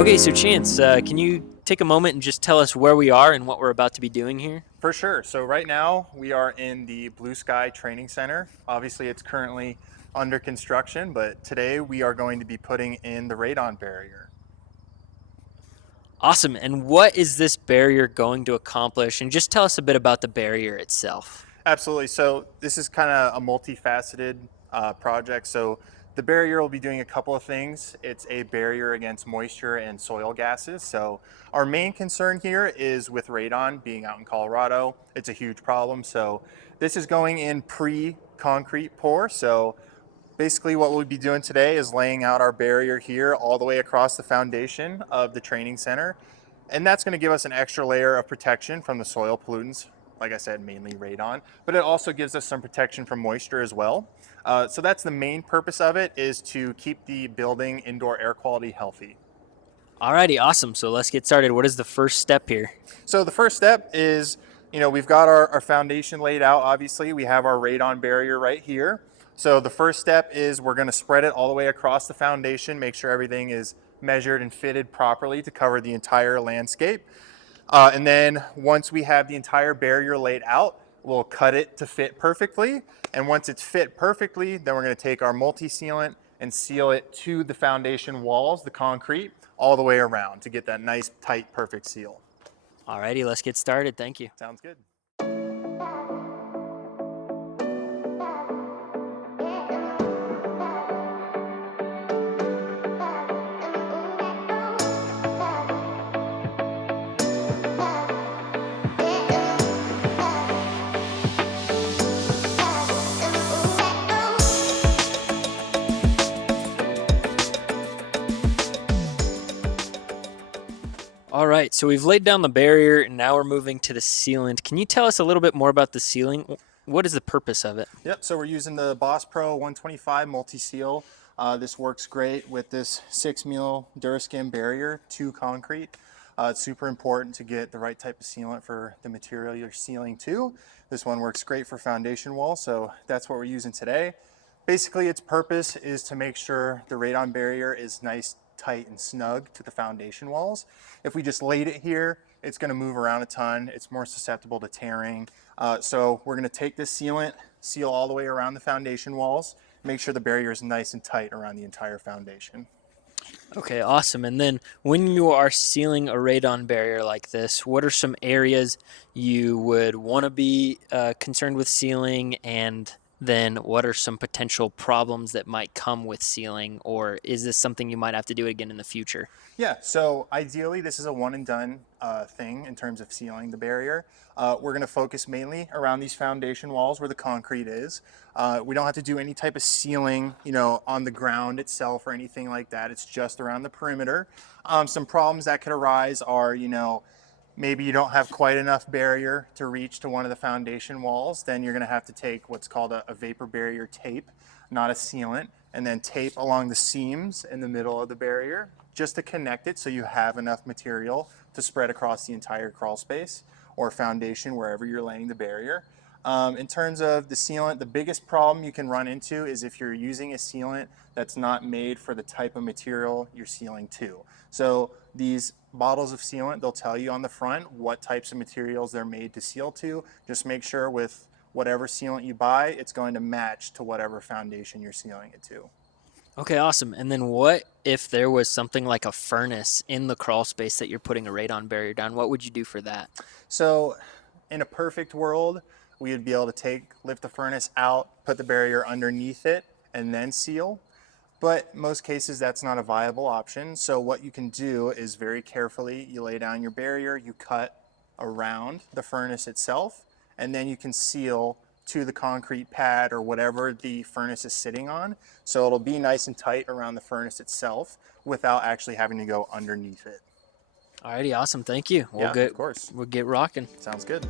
Okay, so Chance, can you take a moment and just tell us where we are and what we're about to be doing here? For sure. So right now we are in the Blue Sky Training Center. Obviously it's currently under construction, but today we are going to be putting in the radon barrier. Awesome. And what is this barrier going to accomplish? And just tell us a bit about the barrier itself. Absolutely. So this is kind of a multifaceted project. So the barrier will be doing a couple of things. It's a barrier against moisture and soil gases. So our main concern here is with radon being out in Colorado. It's a huge problem. So this is going in pre-concrete pour. So basically what we'll be doing today is laying out our barrier here all the way across the foundation of the training center. And that's going to give us an extra layer of protection from the soil pollutants, like I said, mainly radon, but it also gives us some protection from moisture as well. So that's the main purpose of it, is to keep the building indoor air quality healthy. Alrighty, awesome. So let's get started. What is the first step here? So the first step is, we've got our foundation laid out. Obviously, we have our radon barrier right here. So the first step is we're going to spread it all the way across the foundation, make sure everything is measured and fitted properly to cover the entire landscape. And then once we have the entire barrier laid out, we'll cut it to fit perfectly. And once it's fit perfectly, then we're going to take our multi-sealant and seal it to the foundation walls, the concrete, all the way around to get that nice, tight, perfect seal. Alrighty, let's get started. Thank you. Sounds good. All right, so we've laid down the barrier and now we're moving to the sealant. Can you tell us a little bit more about the sealing? What is the purpose of it? Yep, so we're using the Boss Pro 125 multi-seal. This works great with this 6 mil Duraskin barrier to concrete. It's super important to get the right type of sealant for the material you're sealing to. This one works great for foundation walls, so that's what we're using today. Basically, its purpose is to make sure the radon barrier is nice, tight, and snug to the foundation walls. If we just laid it here, it's going to move around a ton. It's more susceptible to tearing. So we're going to take this sealant, seal all the way around the foundation walls, make sure the barrier is nice and tight around the entire foundation. Okay, awesome. And then when you are sealing a radon barrier like this, what are some areas you would want to be concerned with sealing? And then what are some potential problems that might come with sealing? Or is this something you might have to do again in the future? Yeah, so ideally this is a one and done thing in terms of sealing the barrier. We're going to focus mainly around these foundation walls where the concrete is. We don't have to do any type of sealing, on the ground itself or anything like that. It's just around the perimeter. Some problems that could arise are, maybe you don't have quite enough barrier to reach to one of the foundation walls. Then you're going to have to take what's called a vapor barrier tape, not a sealant, and then tape along the seams in the middle of the barrier just to connect it so you have enough material to spread across the entire crawl space or foundation wherever you're laying the barrier. In terms of the sealant, the biggest problem you can run into is if you're using a sealant that's not made for the type of material you're sealing to. So these bottles of sealant, they'll tell you on the front what types of materials they're made to seal to. Just make sure with whatever sealant you buy, it's going to match to whatever foundation you're sealing it to. Okay, awesome. And then what if there was something like a furnace in the crawl space that you're putting a radon barrier down? What would you do for that? So in a perfect world, we would be able to lift the furnace out, put the barrier underneath it, and then seal. But most cases, that's not a viable option. So what you can do is very carefully, you lay down your barrier, you cut around the furnace itself, and then you can seal to the concrete pad or whatever the furnace is sitting on. So it'll be nice and tight around the furnace itself without actually having to go underneath it. Alrighty, awesome. Thank you. Of course. We'll get rocking. Sounds good.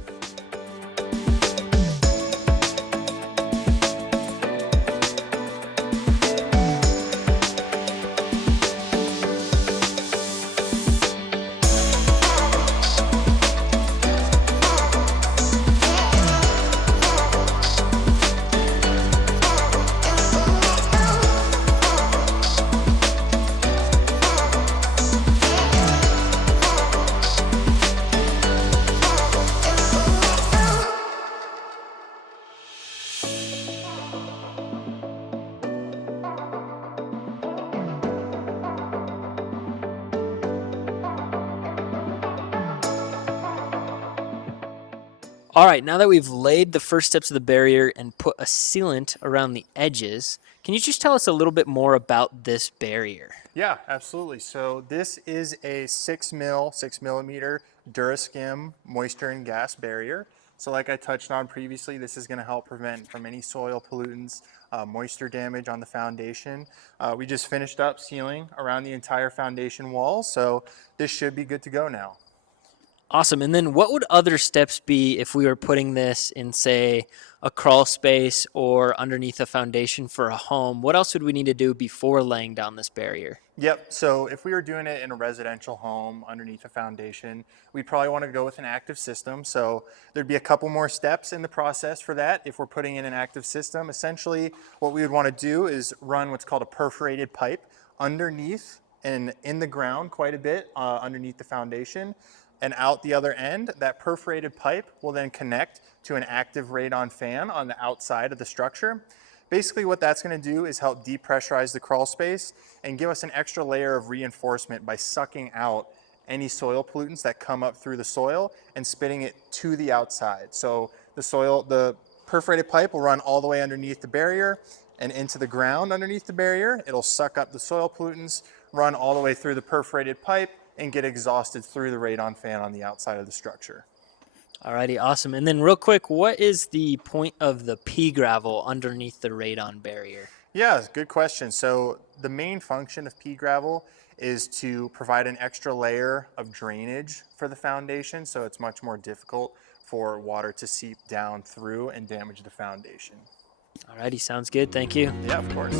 All right, now that we've laid the first steps of the barrier and put a sealant around the edges, can you just tell us a little bit more about this barrier? Yeah, absolutely. So this is a 6 millimeter Duraskim moisture and gas barrier. So like I touched on previously, this is going to help prevent from any soil pollutants, moisture damage on the foundation. We just finished up sealing around the entire foundation wall, so this should be good to go now. Awesome. And then what would other steps be if we were putting this in, say, a crawl space or underneath a foundation for a home? What else would we need to do before laying down this barrier? Yep. So if we were doing it in a residential home underneath a foundation, we'd probably want to go with an active system. So there'd be a couple more steps in the process for that. If we're putting in an active system, essentially what we would want to do is run what's called a perforated pipe underneath and in the ground quite a bit underneath the foundation. And out the other end, that perforated pipe will then connect to an active radon fan on the outside of the structure. Basically what that's going to do is help depressurize the crawl space and give us an extra layer of reinforcement by sucking out any soil pollutants that come up through the soil and spitting it to the outside. So the perforated pipe will run all the way underneath the barrier and into the ground underneath the barrier. It'll suck up the soil pollutants, run all the way through the perforated pipe, and get exhausted through the radon fan on the outside of the structure. Alrighty, awesome. And then real quick, what is the point of the pea gravel underneath the radon barrier? Yeah, good question. So the main function of pea gravel is to provide an extra layer of drainage for the foundation, so it's much more difficult for water to seep down through and damage the foundation. Alrighty, sounds good. Thank you. Yeah, of course.